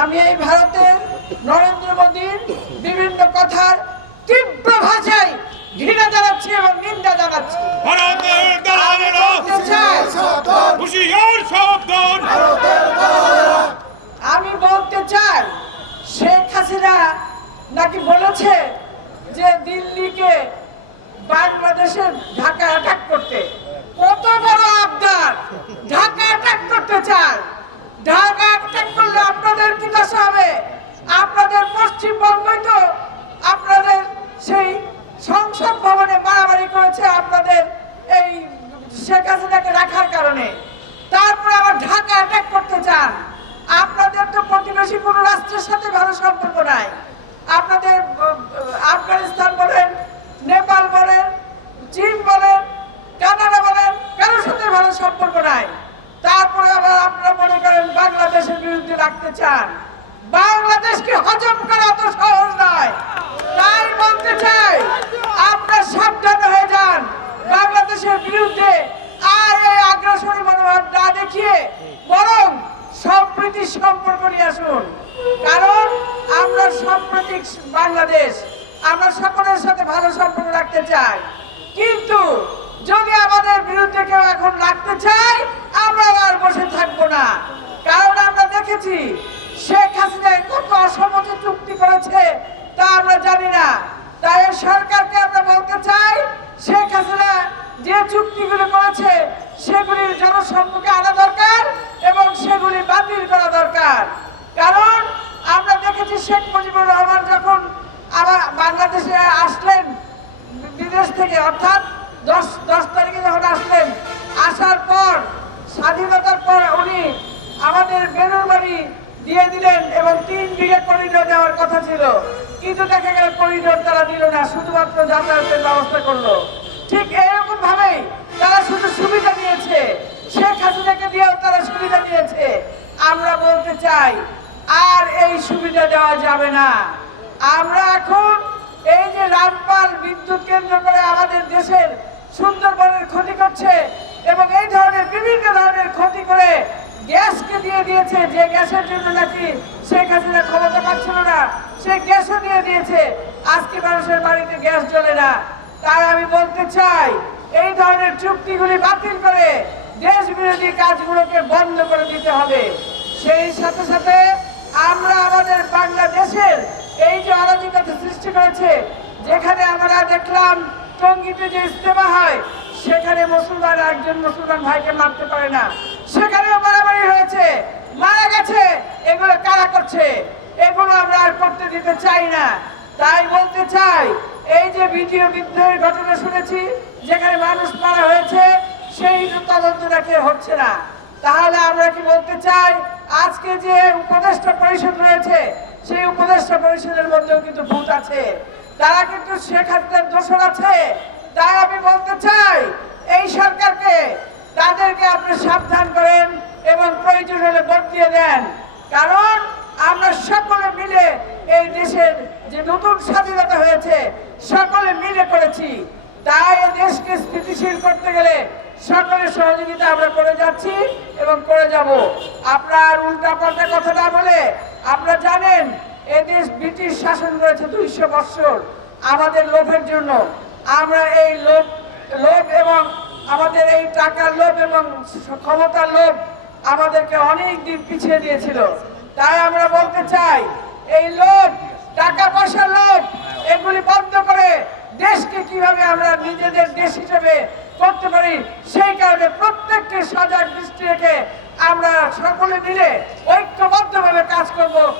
আমি এই ভারতের নরেন্দ্র মোদীর বিভিন্ন কথার তীব্র ভাষায় ঘৃণা জানাচ্ছি এবং নিন্দা জানাচ্ছি। আমি বলতে চাই, শেখ হাসিনা নাকি বলেছে যে দিল্লিকে বাংলাদেশের ঢাকা অ্যাটাক করতে। কত বড় আবদার! ঢাকা অ্যাটাক করতে চায়। ঢাকা অ্যাটাক করলে আপনাদের কি দশা হবে? আপনাদের পশ্চিমবঙ্গই তো আপনাদের সেই সংসদ ভবনে মারামারি করেছে আপনাদের এই শেখ হাসিনাকে রাখার কারণে। তারপরে আবার ঢাকা অ্যাটাক করতে চান। আপনাদের তো প্রতিবেশী কোনো রাষ্ট্রের সাথে ভালো সম্পর্ক নাই। আপনাদের আফগানিস্তান বলেন, নেপাল বলেন, চীন বলেন, কানাডা বলেন, কারোর সাথে ভালো সম্পর্ক নাই। তারপরে আবার আপনারা মনে করেন বাংলাদেশের বিরুদ্ধে রাখতে চান। বাংলাদেশকে হজম করা অত সহজ নয়। তাই বলতে চাই, আপনারা সাবধান হয়ে যান। বাংলাদেশের বিরুদ্ধে আর এই আগ্রাসনী মনোভাব না দেখিয়ে বরং সম্প্রীতির সম্পর্ক নিয়ে আসুন। কারণ আমরা সাম্প্রতিক বাংলাদেশ, আমরা সকলের সাথে ভালো সম্পর্ক রাখতে চাই। কিন্তু যদি আমাদের বিরুদ্ধে কেউ এখন রাখতে চায়, আমরা আর বসে থাকবো না। কারণ আমরা দেখেছি শেখ হাসিনা কত অসম্মত চুক্তি করেছে তা আমরা জানি না। তাই সরকারকে আমরা বলতে চাই, শেখ হাসিনা যে চুক্তিগুলো করেছে সেগুলির জনসম্মুখে আনা দরকার এবং সেগুলি বাতিল করা দরকার। কারণ আমরা দেখেছি শেখ মুজিবুর রহমান যখন আবার বাংলাদেশে আসলেন বিদেশ থেকে, অর্থাৎ 10 তারিখে যখন আসলেন, আসার পর স্বাধীনতার পর উনি আমাদের বেলুড়বাড়ি দিয়ে দিলেন এবং 3 বিঘা করিডোর দেওয়ার কথা ছিল। কিন্তু দেখা গেল করিডোর তারা দিল না, শুধুমাত্র যাতায়াতের ব্যবস্থা করলো। ঠিক এরকম ভাবেই তারা শুধু সুবিধা নিয়েছে, শেখ হাসিনাকে দিয়েও তারা সুবিধা নিয়েছে। আমরা বলতে চাই, আর এই সুবিধা দেওয়া যাবে না। আমরা এখন এই যে রামপাল বিদ্যুৎ কেন্দ্র করে আমাদের দেশের সুন্দরবনের ক্ষতি করছে এবং এই ধরনের বিভিন্ন ধরনের ক্ষতি করে গ্যাসকে দিয়ে দিয়েছে, যে গ্যাসের জন্য নাকি শেখ হাসিনা ক্ষমতা পাচ্ছিল না, সে গ্যাসও দিয়ে দিয়েছে। আজকে মানুষের বাড়িতে গ্যাস জ্বলে না। তাই আমি বলতে চাই, এই ধরনের চুক্তিগুলি বাতিল করে দেশ বিরোধী কাজগুলোকে বন্ধ করে দিতে হবে। সেই সাথে সাথে আমরা আমাদের বাংলাদেশের এই যে অরাজকতা সৃষ্টি করেছে, যেখানে আমরা দেখলাম টঙ্গীতে যে ইজতেমা হয় সেখানে মুসলমান একজন মুসলমান ভাইকে মারতে পারে না, সেখানেও মারামারি হয়েছে, মারা গেছে। এগুলো কারা করছে? এগুলো আমরা আর করতে দিতে চাই না। তাই বলতে চাই, এই যে ভিডিও বিদ্রোহের ঘটনা শুনেছি যেখানে মানুষ মারা হয়েছে, সেই তদন্ত নাকি হচ্ছে না। তাহলে আমরা কি বলতে চাই, আজকে যে উপদেষ্টা পরিষদ রয়েছে সেই উপদেষ্টা পরিষদের মধ্যেও কিন্তু ভূত আছে, তারা কিন্তু শেখ হাসিনার দোষর আছে। তাই আমি বলতে চাই, এই সরকারকে তাদেরকে আপনি সাবধান করেন এবং প্রয়োজন হলে বদলিয়ে দেন। কারণ আমরা সকলে মিলে এই দেশের যে নতুন স্বাধীনতা হয়েছে সকলে মিলে করেছি। তাই এই দেশকে স্থিতিশীল করতে গেলে সকলের সহযোগিতা আমরা করে যাচ্ছি এবং করে যাব। আপনার উল্টাপাল্টা কথা না বলে, আপনারা জানেন এদেশ ব্রিটিশ শাসন রয়েছে 200 বছর আমাদের লোভের জন্য। আমরা এই লোভ এবং আমাদের এই টাকার লোভ এবং ক্ষমতার লোভ আমাদেরকে অনেক দিন পিছিয়ে দিয়েছিল। তাই আমরা বলতে চাই, এই লোভ, টাকা পয়সার লোভ, এগুলি বন্ধ করে দেশকে কিভাবে আমরা নিজেদের দেশ হিসেবে করতে পারি, সেই কারণে প্রত্যেককে সজাগ দৃষ্টি রেখে আমরা সকলে মিলে ঐক্যবদ্ধভাবে কাজ করব।